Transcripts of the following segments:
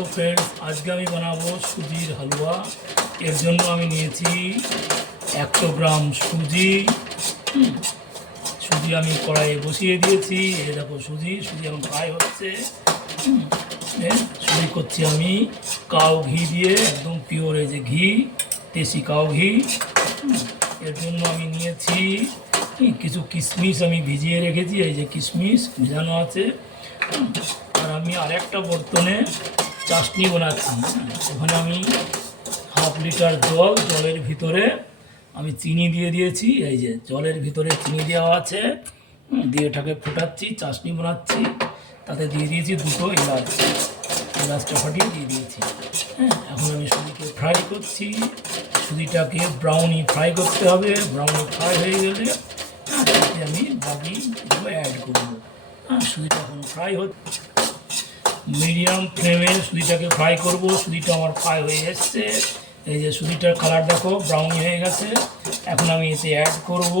তো ফ্রেন্ডস, আজকে আমি বানাবো সুজির হালুয়া। এর জন্য আমি নিয়েছি 100 গ্রাম সুজি। সুজি আমি কড়াইয়ে বসিয়ে দিয়েছি। এই দেখো সুজি এখন ফ্রাই হচ্ছে। সুজি করছি আমি কাউ ঘি দিয়ে, একদম পিওর এই যে ঘি, দেশি কাউ ঘি। এর জন্য আমি নিয়েছি কিছু কিশমিশ, আমি ভিজিয়ে রেখেছি। এই যে কিশমিশ ভিজানো আছে। আর আমি আরেকটা বর্তনে চাশনি বানাচ্ছি। ওখানে আমি হাফ লিটার জলের ভিতরে আমি চিনি দিয়ে দিয়েছি। এই যে জলের ভিতরে চিনি দেওয়া আছে, দিয়ে এটাকে ফোটাচ্ছি, চাশনি বানাচ্ছি। তাতে দিয়ে দিয়েছি 2টো এলাচ, এলাচটা ফাটিয়ে দিয়ে দিয়েছি। এখন আমি সুজিকে ফ্রাই করছি। সুজিটাকে ব্রাউনি ফ্রাই করতে হবে। ব্রাউনি ফ্রাই হয়ে গেলে আমি বাকিগুলো অ্যাড করবো। সুজিটা এখন ফ্রাই হচ্ছে, মিডিয়াম ফ্লেমে সুজিটাকে ফ্রাই করব। সুজিটা আমার ফ্রাই হয়ে এসছে। এই যে সুজিটার কালার দেখো ব্রাউনি হয়ে গেছে। এখন আমি এতে অ্যাড করব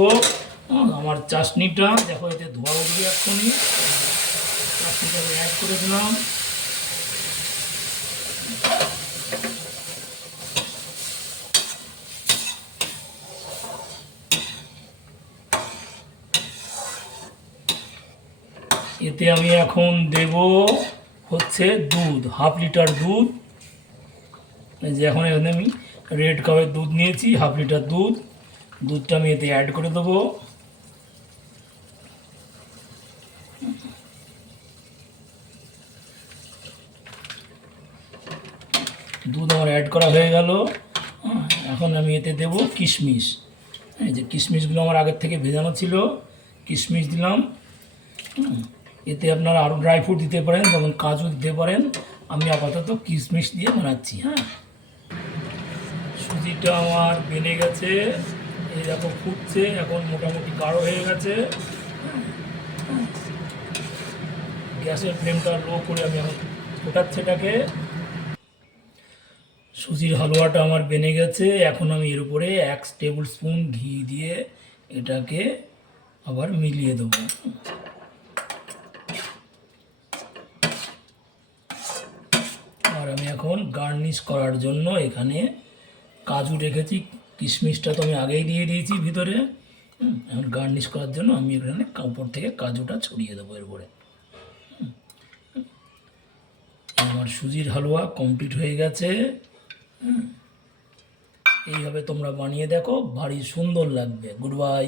আমার চাশনিটা। দেখো এতে ধোয়া উঠবে এক্ষুনি। চাশনিটাকে অ্যাড করে দিলাম। এতে আমি এখন দেব হচ্ছে দুধ, হাফ লিটার দুধ। এই যে এখন এখানে আমি রেড কাপের দুধ নিয়েছি, হাফ লিটার দুধ। দুধটা আমি এতে অ্যাড করে দেবো। দুধ আমার অ্যাড করা হয়ে গেল। এখন আমি এতে দেব কিশমিশ। এই যে কিশমিশগুলো আমার আগের থেকে ভেজানো ছিল, কিশমিশ দিলাম। এতে আপনারা আরও ড্রাই ফ্রুট দিতে পারেন, যেমন কাজু দিতে পারেন। আমি আপাতত কিশমিশ দিয়ে বানাচ্ছি। সুজিটা আমার বেনে গেছে, এই দেখো ফুটছে, এখন মোটামুটি গাঢ় হয়ে গেছে। গ্যাসের ফ্লেমটা লো করে আমি এখন ফোটাচ্ছি এটাকে। সুজির হালুয়াটা আমার বেনে গেছে। এখন আমি এর উপরে 1 টেবিল স্পুন ঘি দিয়ে এটাকে আবার মিলিয়ে দেবো। আর আমি এখন গার্নিশ করার জন্য এখানে কাজু রেখেছি। কিশমিশটা তো আমি আগেই দিয়ে দিয়েছি ভিতরে। এখন গার্নিশ করার জন্য আমি এখানে উপর থেকে কাজুটা ছড়িয়ে দেবো এর উপরে। আমার সুজির হালুয়া কমপ্লিট হয়ে গেছে। এইভাবে তোমরা বানিয়ে দেখো, ভারী সুন্দর লাগবে। Good bye.